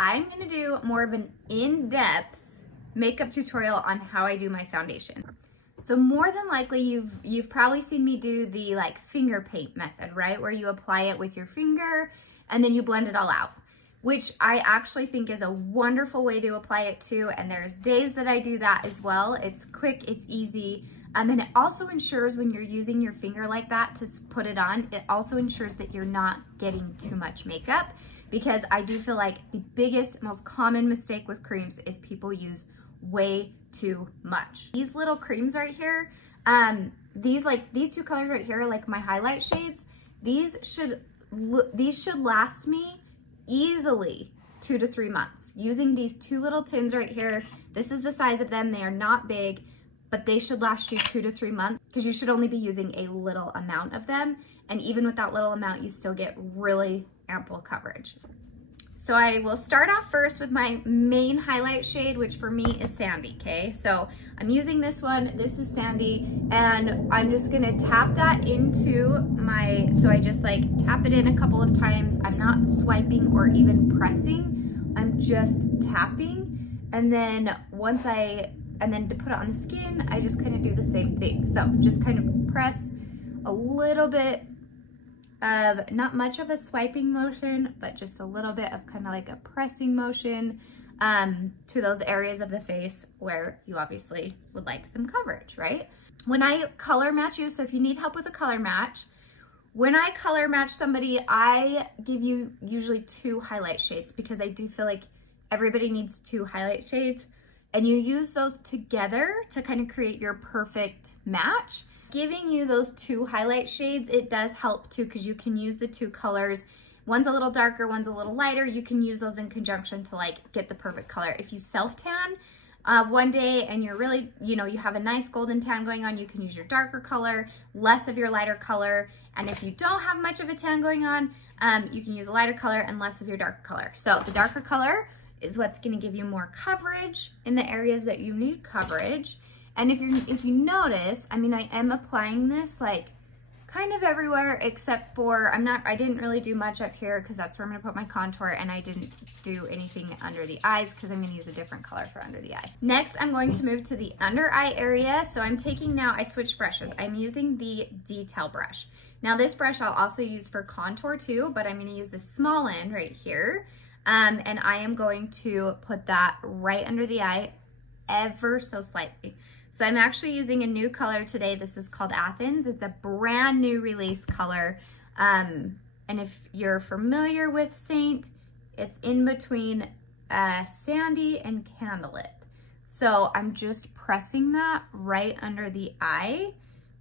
I'm gonna do more of an in-depth makeup tutorial on how I do my foundation. So more than likely, you've probably seen me do the like finger paint method, right? Where you apply it with your finger and then you blend it all out, which I actually think is a wonderful way to apply it too. And there's days that I do that as well. It's quick, it's easy. And it also ensures when you're using your finger like that to put it on, it also ensures that you're not getting too much makeup, because I do feel like the biggest, most common mistake with creams is people use way too much. These little creams right here, these two colors right here, like my highlight shades, these should last me easily 2 to 3 months. Using these two little tins right here, this is the size of them. They are not big, but they should last you 2 to 3 months, because you should only be using a little amount of them. And even with that little amount, you still get really ample coverage. So I will start off first with my main highlight shade, which for me is Sandy, okay? So I'm using this one, this is Sandy, and I'm just gonna tap that into my, so I just like tap it in a couple of times. I'm not swiping or even pressing, I'm just tapping. And then and then to put it on the skin, I just kind of do the same thing. So just kind of press a little bit of, not much of a swiping motion, but just a little bit of kind of like a pressing motion to those areas of the face where you obviously would like some coverage, right? When I color match you, so if you need help with a color match, when I color match somebody, I give you usually 2 highlight shades, because I do feel like everybody needs 2 highlight shades. And you use those together to kind of create your perfect match. Giving you those 2 highlight shades, it does help too, because you can use the 2 colors. One's a little darker, one's a little lighter. You can use those in conjunction to like get the perfect color. If you self-tan one day and you're really, you have a nice golden tan going on, you can use your darker color, less of your lighter color. And if you don't have much of a tan going on, you can use a lighter color and less of your darker color. So the darker color is what's gonna give you more coverage in the areas that you need coverage. And if you notice, I mean, I am applying this like kind of everywhere except for, I didn't really do much up here, because that's where I'm gonna put my contour, and I didn't do anything under the eyes because I'm gonna use a different color for under the eye. Next, I'm going to move to the under eye area. So I'm taking now, I switched brushes. I'm using the detail brush. Now this brush I'll also use for contour too, but I'm gonna use the small end right here. And I am going to put that right under the eye ever so slightly. So I'm actually using a new color today. This is called Athens. It's a brand new release color. And if you're familiar with Saint, it's in between Sandy and Candlelit. So I'm just pressing that right under the eye,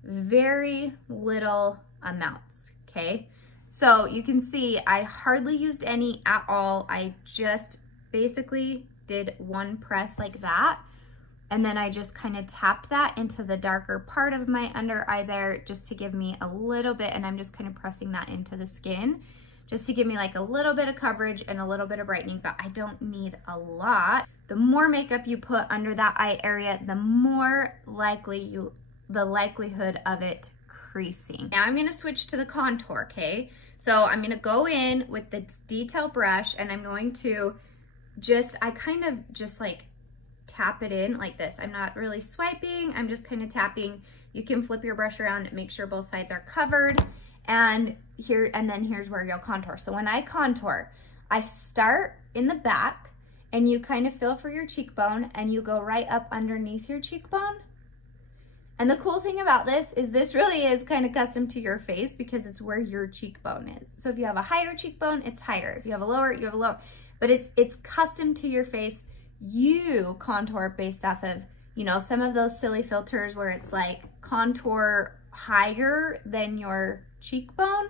very little amounts, okay? So you can see I hardly used any at all. I just basically did one press like that. And then I just kind of tapped that into the darker part of my under eye there, just to give me a little bit, and I'm just kind of pressing that into the skin just to give me like a little bit of coverage and a little bit of brightening, but I don't need a lot. The more makeup you put under that eye area, the more likely the likelihood of it creasing. Now I'm gonna switch to the contour, okay? So I'm gonna go in with the detail brush, and I'm going to I kind of just like tap it in like this. I'm not really swiping, I'm just kind of tapping. You can flip your brush around and make sure both sides are covered. And then here's where you'll contour. So when I contour, I start in the back, and you kind of feel for your cheekbone, and you go right up underneath your cheekbone. And the cool thing about this really is kind of custom to your face, because it's where your cheekbone is. So if you have a higher cheekbone, it's higher. If you have a lower, you have a lower. But it's custom to your face. You contour based off of, some of those silly filters where it's like contour higher than your cheekbone.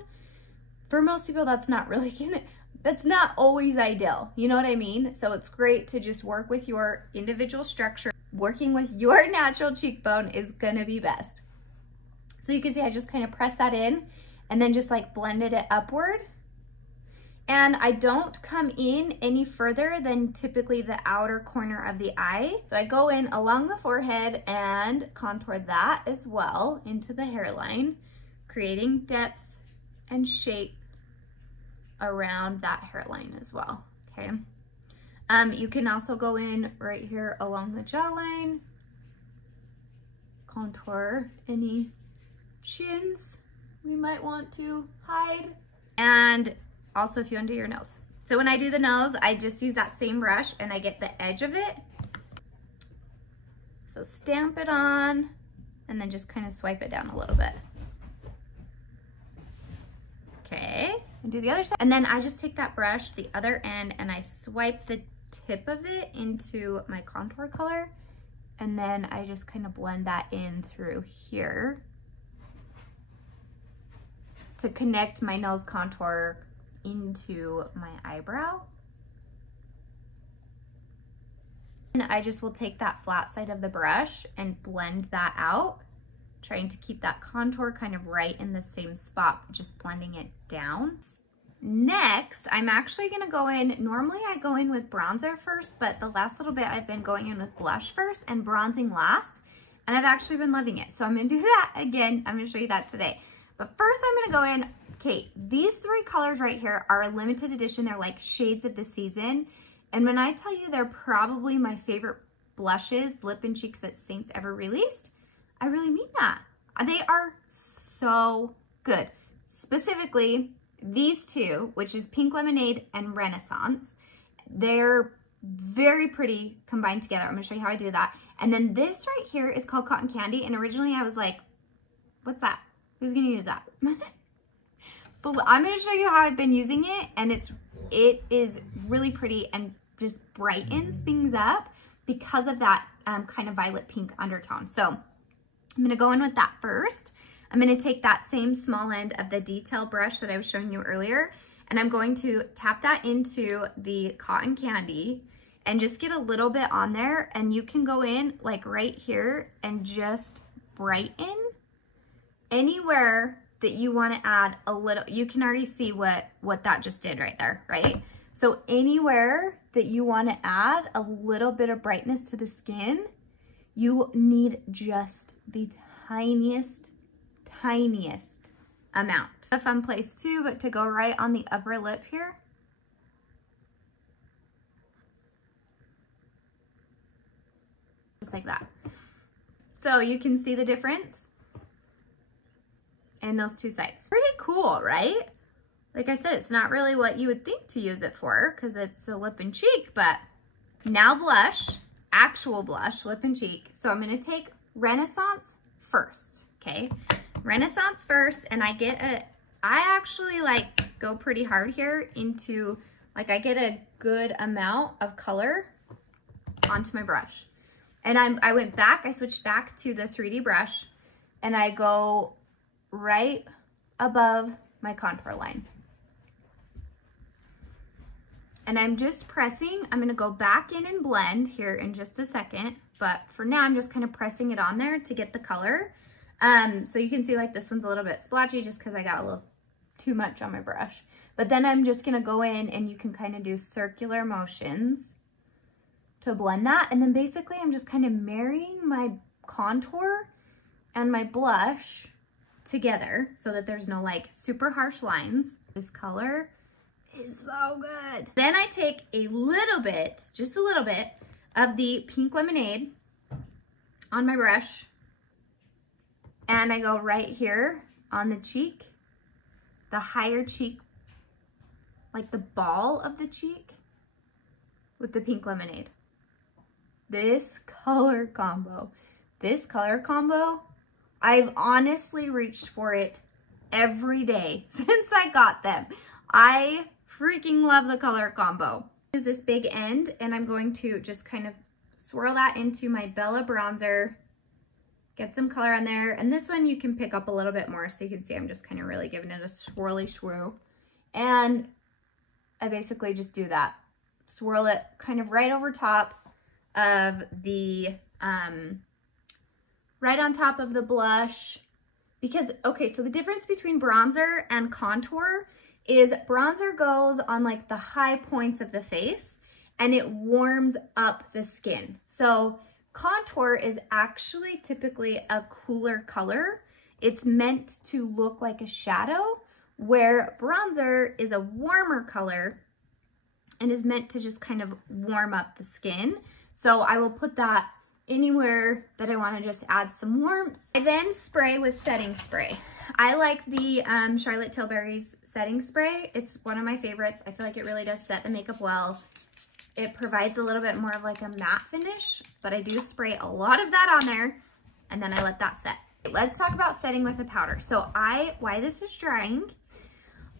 For most people, that's not always ideal. You know what I mean? So it's great to just work with your individual structure. Working with your natural cheekbone is gonna be best. So you can see I just kind of press that in and then just like blended it upward. And I don't come in any further than typically the outer corner of the eye. So I go in along the forehead and contour that as well into the hairline, creating depth and shape around that hairline as well, okay? You can also go in right here along the jawline, contour any shins we might want to hide, and also if you undo your nose. So when I do the nose, I just use that same brush and I get the edge of it. So stamp it on and then just kind of swipe it down a little bit. Okay, and do the other side. And then I just take that brush, the other end, and I swipe the tip of it into my contour color. And then I just kind of blend that in through here to connect my nose contour into my eyebrow. And I just will take that flat side of the brush and blend that out, trying to keep that contour kind of right in the same spot, just blending it down. Next, I'm actually gonna go in, normally I go in with bronzer first, but the last little bit I've been going in with blush first and bronzing last, and I've actually been loving it. So I'm gonna do that again. I'm gonna show you that today. But first I'm gonna go in, okay, these three colors right here are a limited edition. They're like shades of the season. And when I tell you they're probably my favorite blushes, lip and cheeks that Saints ever released, I really mean that. They are so good. Specifically, these two, which is Pink Lemonade and Renaissance, they're very pretty combined together. I'm gonna show you how I do that. And then this right here is called Cotton Candy. And originally I was like, what's that? Who's gonna use that? But I'm gonna show you how I've been using it, and it is really pretty and just brightens things up because of that kind of violet pink undertone. So I'm gonna go in with that first. I'm gonna take that same small end of the detail brush that I was showing you earlier, and I'm going to tap that into the Cotton Candy and just get a little bit on there. And you can go in like right here and just brighten anywhere that you want to add a little. You can already see what that just did right there, right? So anywhere that you want to add a little bit of brightness to the skin, you need just the tiniest amount. A fun place too, but to go right on the upper lip here. Just like that. So you can see the difference in those two sides. Pretty cool, right? Like I said, it's not really what you would think to use it for because it's a lip and cheek, but now blush, actual blush, lip and cheek. So I'm gonna take Renaissance first, okay? Renaissance first, and I actually like go pretty hard here into, like I get a good amount of color onto my brush. And I went back, I switched back to the 3D brush, and I go right above my contour line. And I'm just pressing. I'm gonna go back in and blend here in just a second, but for now I'm just kind of pressing it on there to get the color. So you can see like this one's a little bit splotchy just because I got a little too much on my brush. But then I'm just gonna go in and you can kind of do circular motions to blend that. And then basically I'm just kind of marrying my contour and my blush together so that there's no like super harsh lines. This color is so good. Then I take a little bit, just a little bit of the Pink Lemonade on my brush, and I go right here on the cheek, the higher cheek, like the ball of the cheek with the Pink Lemonade. This color combo, I've honestly reached for it every day since I got them. I freaking love the color combo. This is this big end, and I'm going to just kind of swirl that into my Bella bronzer, get some color on there. And this one you can pick up a little bit more, so you can see I'm just kind of really giving it a swirly swirl. And I basically just do that. Swirl it kind of right over top of the, right on top of the blush. Because, okay, so the difference between bronzer and contour is bronzer goes on like the high points of the face and it warms up the skin. So contour is actually typically a cooler color. It's meant to look like a shadow, where bronzer is a warmer color and is meant to just kind of warm up the skin. So I will put that anywhere that I want to just add some warmth. I then spray with setting spray. I like the Charlotte Tilbury's setting spray. It's one of my favorites. I feel like it really does set the makeup well. It provides a little bit more of like a matte finish, but I do spray a lot of that on there, and then I let that set. Let's talk about setting with a powder. So while this is drying,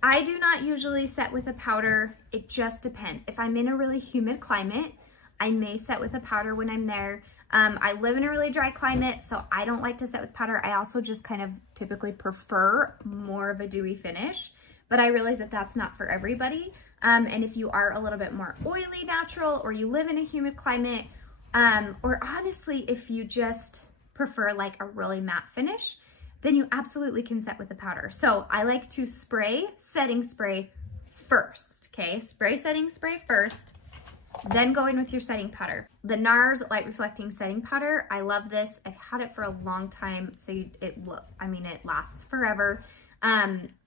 I do not usually set with a powder. It just depends. If I'm in a really humid climate, I may set with a powder when I'm there. I live in a really dry climate, so I don't like to set with powder. I also just kind of typically prefer more of a dewy finish, but I realize that that's not for everybody. And if you are a little bit more oily natural, or you live in a humid climate, or honestly, if you just prefer like a really matte finish, then you absolutely can set with a powder. So I like to spray setting spray first, okay? Spray setting spray first, then go in with your setting powder. The NARS Light Reflecting Setting Powder, I love this. I've had it for a long time, so it lasts forever.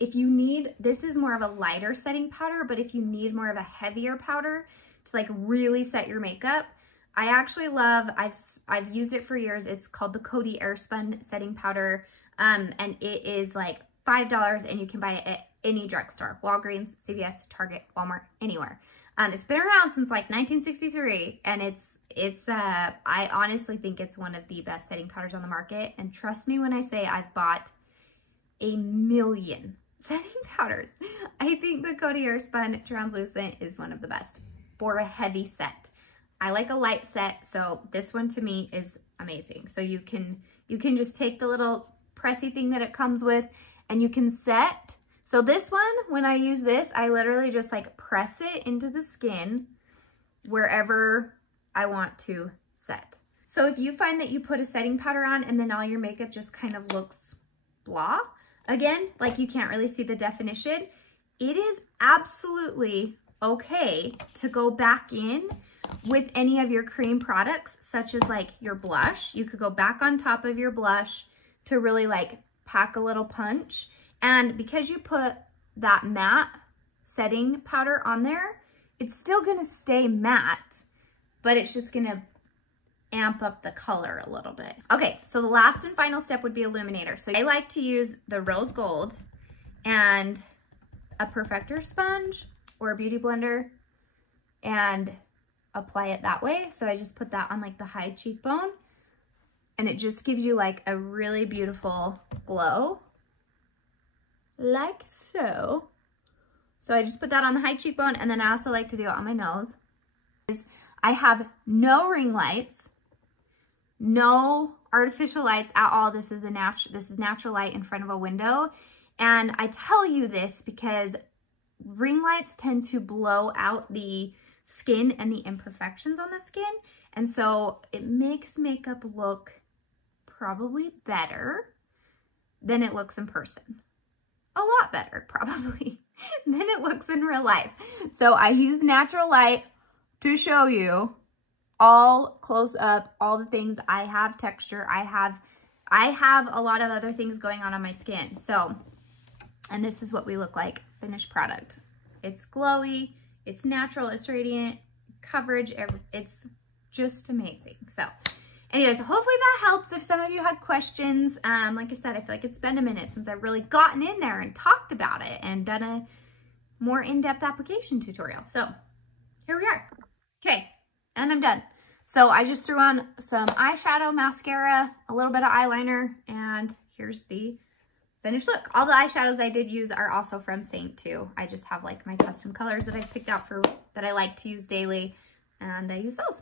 If you need, this is more of a lighter setting powder, but if you need more of a heavier powder to like really set your makeup, I actually love, I've used it for years. It's called the Coty Airspun Setting Powder, and it is like $5, and you can buy it at any drugstore, Walgreens, CVS, Target, Walmart, anywhere. It's been around since like 1963, and I honestly think it's one of the best setting powders on the market. And trust me when I say I've bought a million setting powders. I think the Coty Airspun Translucent is one of the best for a heavy set. I like a light set, so this one to me is amazing. So you can just take the little pressy thing that it comes with, and you can set. So this one, when I use this, I literally just like press it into the skin wherever I want to set. So if you find that you put a setting powder on and then all your makeup just kind of looks blah, again, like you can't really see the definition, it is absolutely okay to go back in with any of your cream products, such as like your blush. You could go back on top of your blush to really like pack a little punch. And because you put that matte setting powder on there, it's still gonna stay matte, but it's just gonna amp up the color a little bit. Okay, so the last and final step would be illuminator. So I like to use the rose gold and a perfector sponge or a beauty blender and apply it that way. So I just put that on like the high cheekbone, and it just gives you like a really beautiful glow, like so. So I just put that on the high cheekbone, and then I also like to do it on my nose. I have no ring lights, no artificial lights at all. This is natural light in front of a window. And I tell you this because ring lights tend to blow out the skin and the imperfections on the skin. And so it makes makeup look probably better than it looks in person. A lot better, probably, than it looks in real life. So I use natural light to show you all close up, all the things. I have texture. I have a lot of other things going on my skin. So, and this is what we look like, finished product. It's glowy, it's natural, it's radiant, coverage, it's just amazing. So anyways, hopefully that helps. If some of you had questions, like I said, I feel like it's been a minute since I've really gotten in there and talked about it and done a more in-depth application tutorial. So here we are. Okay, and I'm done. So I just threw on some eyeshadow, mascara, a little bit of eyeliner, and here's the finished look. All the eyeshadows I did use are also from Saint too. I just have like my custom colors that I picked out that I like to use daily, and I use those.